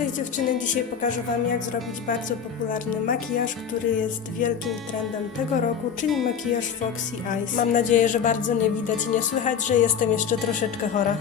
Cześć dziewczyny, dzisiaj pokażę Wam jak zrobić bardzo popularny makijaż, który jest wielkim trendem tego roku, czyli makijaż Foxy Eyes. Mam nadzieję, że bardzo nie widać i nie słychać, że jestem jeszcze troszeczkę chora.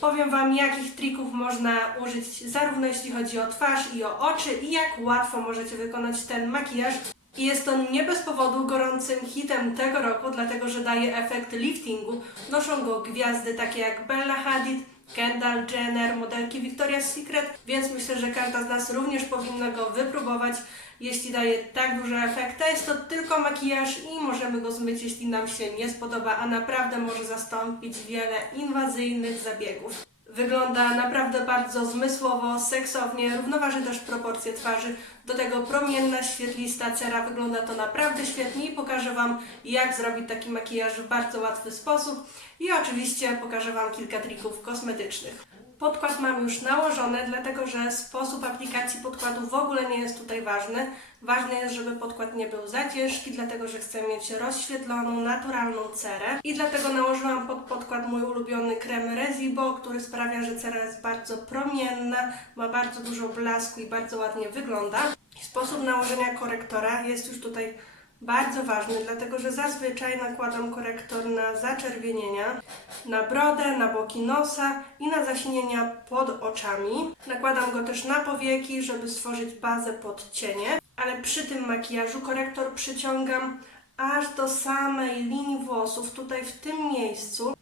Powiem Wam, jakich trików można użyć, zarówno jeśli chodzi o twarz i o oczy, i jak łatwo możecie wykonać ten makijaż. I jest on nie bez powodu gorącym hitem tego roku, dlatego że daje efekt liftingu. Noszą go gwiazdy takie jak Bella Hadid, Kendall Jenner, modelki Victoria's Secret, więc myślę, że każda z nas również powinna go wypróbować. Jeśli daje tak duże efekty, jest to tylko makijaż i możemy go zmyć, jeśli nam się nie spodoba, a naprawdę może zastąpić wiele inwazyjnych zabiegów. Wygląda naprawdę bardzo zmysłowo, seksownie, równoważy też proporcje twarzy. Do tego promienna, świetlista cera, wygląda to naprawdę świetnie i pokażę Wam, jak zrobić taki makijaż w bardzo łatwy sposób. I oczywiście pokażę Wam kilka trików kosmetycznych. Podkład mam już nałożony, dlatego że sposób aplikacji podkładu w ogóle nie jest tutaj ważny. Ważne jest, żeby podkład nie był za ciężki, dlatego że chcę mieć rozświetloną, naturalną cerę. I dlatego nałożyłam pod podkład mój ulubiony krem Resibo, który sprawia, że cera jest bardzo promienna, ma bardzo dużo blasku i bardzo ładnie wygląda. Sposób nałożenia korektora jest już tutaj bardzo ważny, dlatego że zazwyczaj nakładam korektor na zaczerwienienia, na brodę, na boki nosa i na zasinienia pod oczami. Nakładam go też na powieki, żeby stworzyć bazę pod cienie, ale przy tym makijażu korektor przyciągam aż do samej linii włosów, tutaj w tym miejscu.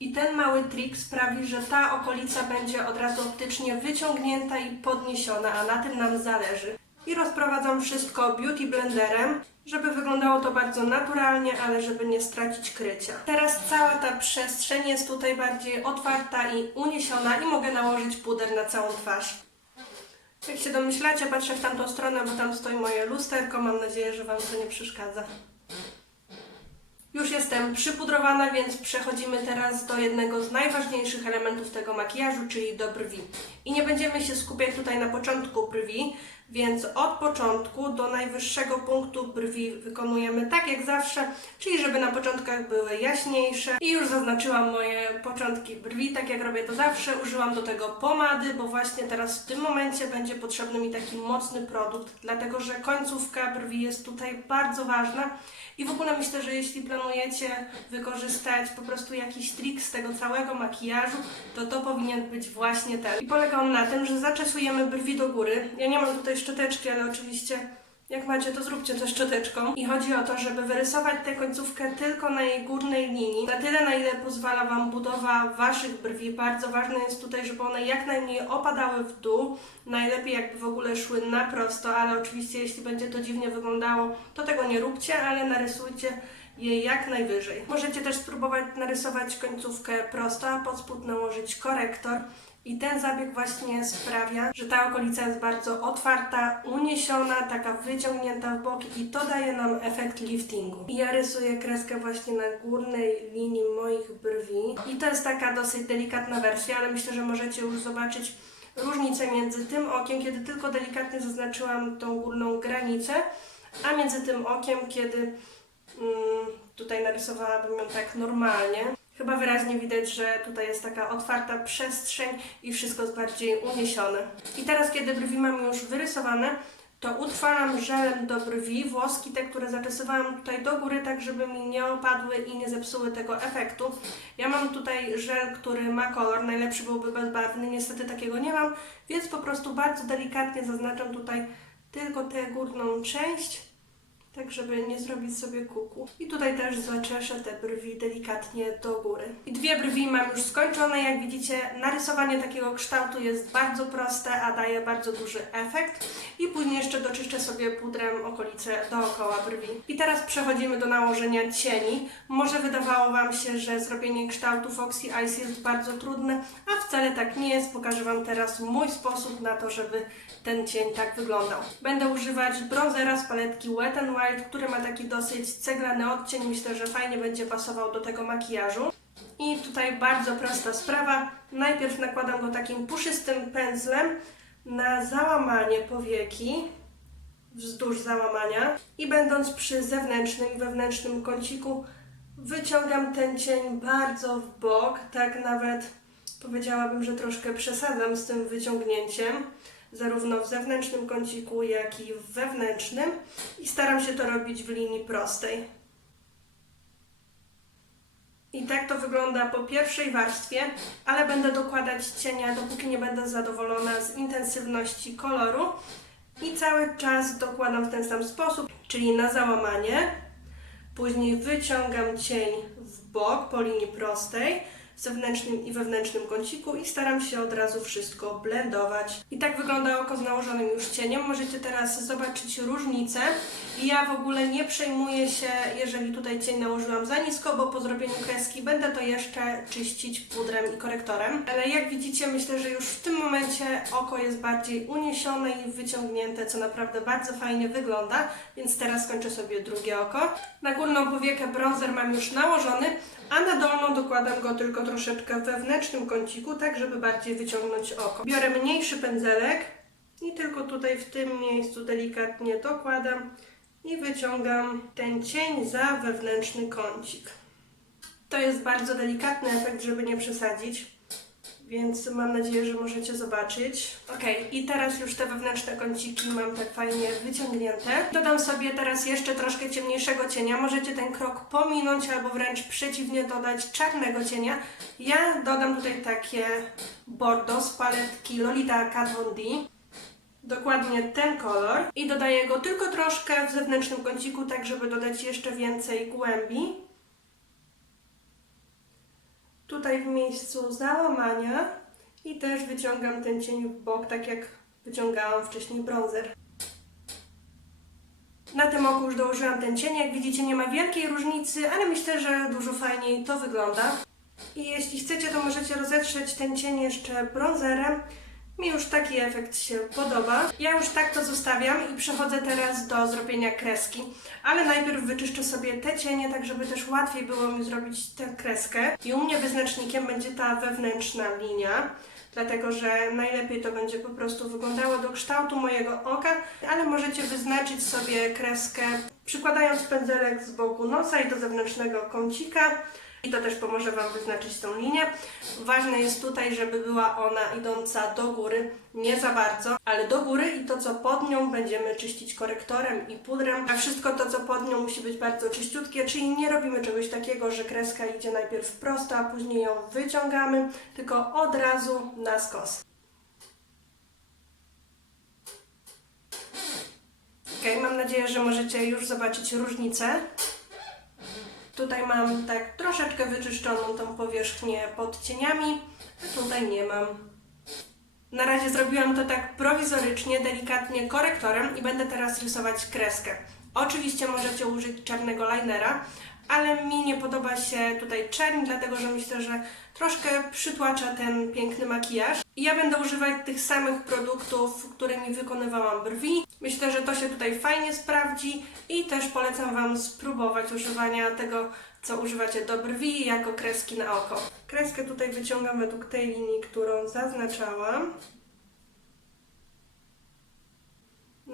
I ten mały trik sprawi, że ta okolica będzie od razu optycznie wyciągnięta i podniesiona, a na tym nam zależy. I rozprowadzam wszystko beauty blenderem, żeby wyglądało to bardzo naturalnie, ale żeby nie stracić krycia. Teraz cała ta przestrzeń jest tutaj bardziej otwarta i uniesiona i mogę nałożyć puder na całą twarz. Jak się domyślacie, patrzę w tamtą stronę, bo tam stoi moje lusterko. Mam nadzieję, że Wam to nie przeszkadza. Już jestem przypudrowana, więc przechodzimy teraz do jednego z najważniejszych elementów tego makijażu, czyli do brwi. I nie będziemy się skupiać tutaj na początku brwi, więc od początku do najwyższego punktu brwi wykonujemy tak jak zawsze, czyli żeby na początkach były jaśniejsze. I już zaznaczyłam moje początki brwi, tak jak robię to zawsze. Użyłam do tego pomady, bo właśnie teraz w tym momencie będzie potrzebny mi taki mocny produkt, dlatego że końcówka brwi jest tutaj bardzo ważna. I w ogóle myślę, że jeśli planujecie wykorzystać po prostu jakiś trik z tego całego makijażu, to to powinien być właśnie ten. I polega on na tym, że zaczesujemy brwi do góry. Ja nie mam tutaj szczoteczki, ale oczywiście jak macie, to zróbcie to szczoteczką. I chodzi o to, żeby wyrysować tę końcówkę tylko na jej górnej linii, na tyle, na ile pozwala Wam budowa Waszych brwi. Bardzo ważne jest tutaj, żeby one jak najmniej opadały w dół. Najlepiej jakby w ogóle szły na prosto, ale oczywiście jeśli będzie to dziwnie wyglądało, to tego nie róbcie, ale narysujcie je jak najwyżej. Możecie też spróbować narysować końcówkę prosto, a pod spód nałożyć korektor. I ten zabieg właśnie sprawia, że ta okolica jest bardzo otwarta, uniesiona, taka wyciągnięta w boki i to daje nam efekt liftingu. I ja rysuję kreskę właśnie na górnej linii moich brwi. I to jest taka dosyć delikatna wersja, ale myślę, że możecie już zobaczyć różnicę między tym okiem, kiedy tylko delikatnie zaznaczyłam tą górną granicę, a między tym okiem, kiedy mm, tutaj narysowałabym ją tak normalnie. Chyba wyraźnie widać, że tutaj jest taka otwarta przestrzeń i wszystko jest bardziej uniesione. I teraz, kiedy brwi mam już wyrysowane, to utrwalam żelem do brwi włoski, te, które zaczesywałam tutaj do góry, tak żeby mi nie opadły i nie zepsuły tego efektu. Ja mam tutaj żel, który ma kolor, najlepszy byłby bezbarwny, niestety takiego nie mam, więc po prostu bardzo delikatnie zaznaczam tutaj tylko tę górną część tak żeby nie zrobić sobie kuku. I tutaj też zaczeszę te brwi delikatnie do góry. I dwie brwi mam już skończone. Jak widzicie, narysowanie takiego kształtu jest bardzo proste, a daje bardzo duży efekt. I później jeszcze doczyszczę sobie pudrem okolice dookoła brwi. I teraz przechodzimy do nałożenia cieni. Może wydawało Wam się, że zrobienie kształtu Foxy Eyes jest bardzo trudne, a wcale tak nie jest. Pokażę Wam teraz mój sposób na to, żeby ten cień tak wyglądał. Będę używać bronzera z paletki Wet n Wild, który ma taki dosyć ceglany odcień. Myślę, że fajnie będzie pasował do tego makijażu. I tutaj bardzo prosta sprawa. Najpierw nakładam go takim puszystym pędzlem na załamanie powieki, wzdłuż załamania i będąc przy zewnętrznym i wewnętrznym kąciku wyciągam ten cień bardzo w bok, tak nawet Powiedziałabym, że troszkę przesadzam z tym wyciągnięciem, zarówno w zewnętrznym kąciku, jak i w wewnętrznym i staram się to robić w linii prostej. I tak to wygląda po pierwszej warstwie, ale będę dokładać cienia, dopóki nie będę zadowolona z intensywności koloru. I cały czas dokładam w ten sam sposób, czyli na załamanie. Później wyciągam cień w bok po linii prostej, zewnętrznym i wewnętrznym kąciku i staram się od razu wszystko blendować. I tak wygląda oko z nałożonym już cieniem. Możecie teraz zobaczyć różnicę. I ja w ogóle nie przejmuję się, jeżeli tutaj cień nałożyłam za nisko, bo po zrobieniu kreski będę to jeszcze czyścić pudrem i korektorem. Ale jak widzicie, myślę, że już w tym momencie oko jest bardziej uniesione i wyciągnięte, co naprawdę bardzo fajnie wygląda. Więc teraz kończę sobie drugie oko. Na górną powiekę bronzer mam już nałożony, a na dolną dokładam go tylko troszeczkę wewnętrznym kąciku, tak żeby bardziej wyciągnąć oko. Biorę mniejszy pędzelek i tylko tutaj w tym miejscu delikatnie dokładam i wyciągam ten cień za wewnętrzny kącik. To jest bardzo delikatny efekt, żeby nie przesadzić, więc mam nadzieję, że możecie zobaczyć. Ok, i teraz już te wewnętrzne kąciki mam tak fajnie wyciągnięte. Dodam sobie teraz jeszcze troszkę ciemniejszego cienia. Możecie ten krok pominąć albo wręcz przeciwnie dodać czarnego cienia. Ja dodam tutaj takie bordo z paletki Lolita Kat Von D dokładnie ten kolor i dodaję go tylko troszkę w zewnętrznym kąciku, tak żeby dodać jeszcze więcej głębi. Tutaj w miejscu załamania i też wyciągam ten cień w bok, tak jak wyciągałam wcześniej bronzer. Na tym oku już dołożyłam ten cień. Jak widzicie nie ma wielkiej różnicy, ale myślę, że dużo fajniej to wygląda. I jeśli chcecie, to możecie rozetrzeć ten cień jeszcze bronzerem. Mi już taki efekt się podoba. Ja już tak to zostawiam i przechodzę teraz do zrobienia kreski. Ale najpierw wyczyszczę sobie te cienie, tak żeby też łatwiej było mi zrobić tę kreskę. I u mnie wyznacznikiem będzie ta wewnętrzna linia. Dlatego, że najlepiej to będzie po prostu wyglądało do kształtu mojego oka, ale możecie wyznaczyć sobie kreskę przykładając pędzelek z boku nosa i do zewnętrznego kącika. I to też pomoże Wam wyznaczyć tą linię. Ważne jest tutaj, żeby była ona idąca do góry, nie za bardzo, ale do góry i to, co pod nią będziemy czyścić korektorem i pudrem, a wszystko to, co pod nią musi być bardzo czyściutkie, czyli nie robimy czegoś takiego, że kreska idzie najpierw prosto, a później ją wyciągamy, tylko od razu na skos. Ok, mam nadzieję, że możecie już zobaczyć różnicę. Tutaj mam tak troszeczkę wyczyszczoną tą powierzchnię pod cieniami, tutaj nie mam. Na razie zrobiłam to tak prowizorycznie, delikatnie korektorem i będę teraz rysować kreskę. Oczywiście możecie użyć czarnego linera, ale mi nie podoba się tutaj czerń, dlatego że myślę, że troszkę przytłacza ten piękny makijaż. I ja będę używać tych samych produktów, którymi wykonywałam brwi. Myślę, że to się tutaj fajnie sprawdzi i też polecam Wam spróbować używania tego, co używacie do brwi, jako kreski na oko. Kreskę tutaj wyciągam według tej linii, którą zaznaczałam.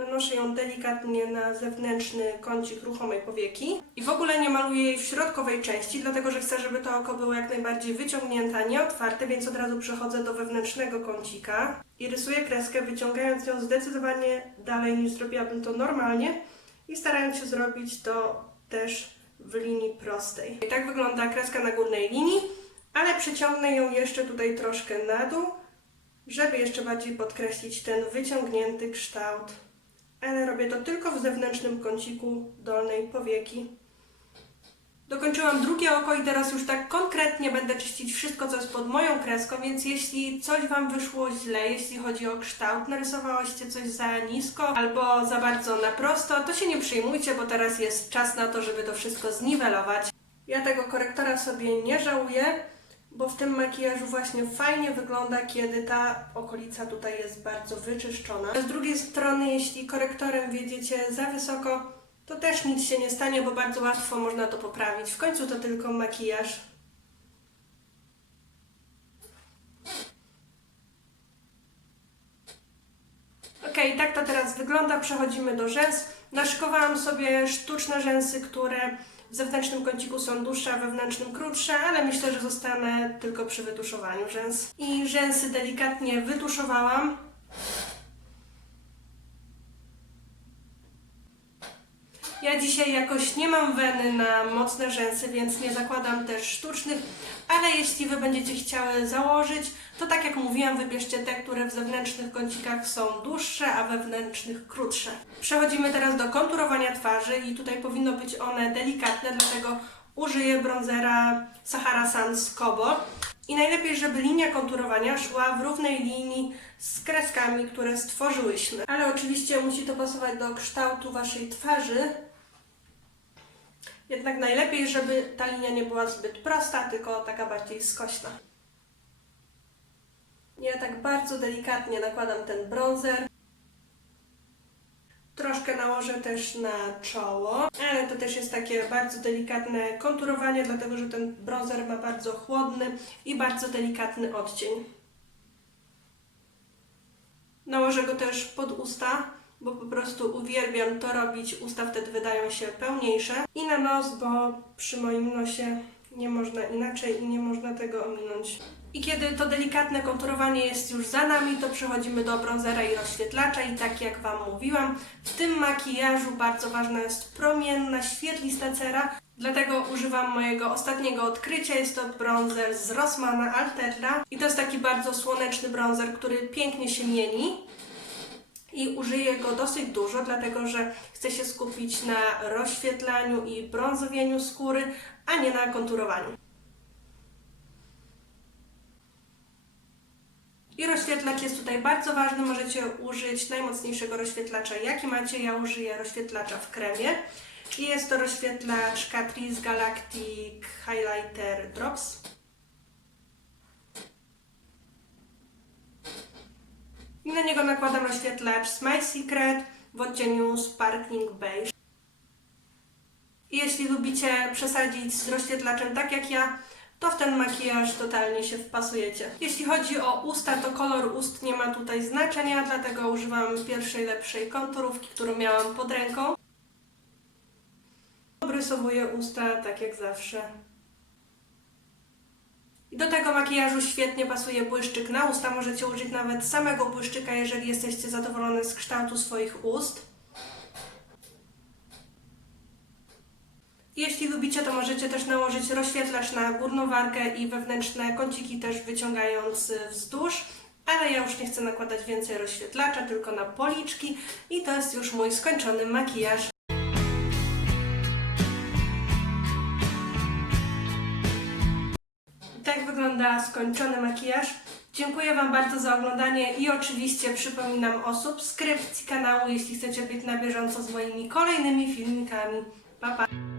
Nanoszę ją delikatnie na zewnętrzny kącik ruchomej powieki. I w ogóle nie maluję jej w środkowej części, dlatego że chcę, żeby to oko było jak najbardziej wyciągnięte, a nie otwarte, więc od razu przechodzę do wewnętrznego kącika i rysuję kreskę, wyciągając ją zdecydowanie dalej niż zrobiłabym to normalnie i starając się zrobić to też w linii prostej. I tak wygląda kreska na górnej linii, ale przeciągnę ją jeszcze tutaj troszkę na dół, żeby jeszcze bardziej podkreślić ten wyciągnięty kształt ale robię to tylko w zewnętrznym kąciku dolnej powieki. Dokończyłam drugie oko i teraz już tak konkretnie będę czyścić wszystko, co jest pod moją kreską, więc jeśli coś Wam wyszło źle, jeśli chodzi o kształt, narysowałyście coś za nisko albo za bardzo na prosto, to się nie przejmujcie, bo teraz jest czas na to, żeby to wszystko zniwelować. Ja tego korektora sobie nie żałuję, bo w tym makijażu właśnie fajnie wygląda, kiedy ta okolica tutaj jest bardzo wyczyszczona. Z drugiej strony, jeśli korektorem wiedziecie za wysoko, to też nic się nie stanie, bo bardzo łatwo można to poprawić. W końcu to tylko makijaż. Ok, tak to teraz wygląda. Przechodzimy do rzęs. Naszykowałam sobie sztuczne rzęsy, które w zewnętrznym kąciku są dłuższe, a wewnętrznym krótsze, ale myślę, że zostanę tylko przy wytuszowaniu rzęs. I rzęsy delikatnie wytuszowałam. Ja dzisiaj jakoś nie mam weny na mocne rzęsy, więc nie zakładam też sztucznych, ale jeśli Wy będziecie chciały założyć, to tak jak mówiłam, wybierzcie te, które w zewnętrznych kącikach są dłuższe, a wewnętrznych krótsze. Przechodzimy teraz do konturowania twarzy i tutaj powinno być one delikatne, dlatego użyję bronzera Sahara Sans Kobo. I najlepiej, żeby linia konturowania szła w równej linii z kreskami, które stworzyłyśmy. Ale oczywiście musi to pasować do kształtu Waszej twarzy, jednak najlepiej, żeby ta linia nie była zbyt prosta, tylko taka bardziej skośna. Ja tak bardzo delikatnie nakładam ten bronzer. Troszkę nałożę też na czoło, ale to też jest takie bardzo delikatne konturowanie, dlatego że ten bronzer ma bardzo chłodny i bardzo delikatny odcień. Nałożę go też pod usta, bo po prostu uwielbiam to robić. Usta wtedy wydają się pełniejsze. I na nos, bo przy moim nosie nie można inaczej i nie można tego ominąć. I kiedy to delikatne konturowanie jest już za nami, to przechodzimy do bronzera i rozświetlacza i tak jak Wam mówiłam, w tym makijażu bardzo ważna jest promienna, świetlista cera, dlatego używam mojego ostatniego odkrycia, jest to bronzer z Rossmana Alterna i to jest taki bardzo słoneczny bronzer, który pięknie się mieni i użyję go dosyć dużo, dlatego że chcę się skupić na rozświetlaniu i brązowieniu skóry, a nie na konturowaniu. I rozświetlacz jest tutaj bardzo ważny. Możecie użyć najmocniejszego rozświetlacza, jaki macie. Ja użyję rozświetlacza w kremie. I jest to rozświetlacz Catrice Galactic Highlighter Drops. I na niego nakładam rozświetlacz Smile Secret w odcieniu Sparkling Beige. Jeśli lubicie przesadzić z rozświetlaczem tak jak ja, to w ten makijaż totalnie się wpasujecie. Jeśli chodzi o usta, to kolor ust nie ma tutaj znaczenia, dlatego używam pierwszej lepszej konturówki, którą miałam pod ręką. Obrysowuję usta tak jak zawsze. Do tego makijażu świetnie pasuje błyszczyk na usta. Możecie użyć nawet samego błyszczyka, jeżeli jesteście zadowolone z kształtu swoich ust. Jeśli lubicie, to możecie też nałożyć rozświetlacz na górną wargę i wewnętrzne kąciki też wyciągając wzdłuż. Ale ja już nie chcę nakładać więcej rozświetlacza, tylko na policzki i to jest już mój skończony makijaż. Wygląda skończony makijaż. Dziękuję Wam bardzo za oglądanie i oczywiście przypominam o subskrypcji kanału, jeśli chcecie być na bieżąco z moimi kolejnymi filmikami. Pa, pa!